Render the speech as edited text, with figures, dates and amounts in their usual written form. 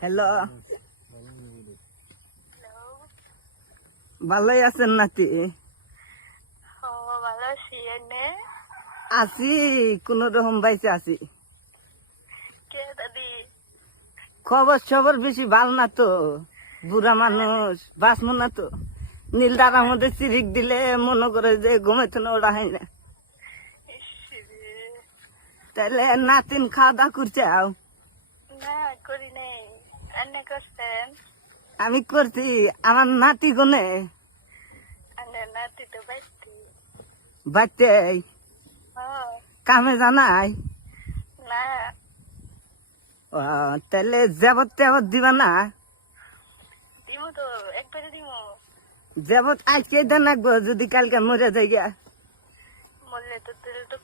Hello, ভালোই আছেন নাতি? ভালো আছি। আছি, কোন রকম বাইসে আছি। কে দাদি? খবর সবর বেশি ভাল না তো, বুড়া মানুষ বাঁচবো না তো। নীল দাদার মধ্যে চিরিক দিলে মনে করে যে ঘুমাইতো না, ওরা হয় না। তাহলে নাতিন খাওয়া দাওয়া করছে? না করি নাই। আন্না করছেন? আমি করছি। আমার নাতি কোনে? আন্নার নাতি তো বাইতি। বাচ্চে কামে জানাই? না ও, তাহলে যাবত তেবত দিবা না? দিমু তো, একবারে দিমু। যাবত আজকে দেন রাখবো, যদি কালকে মরে যাই গা। মরলে তো তেল তো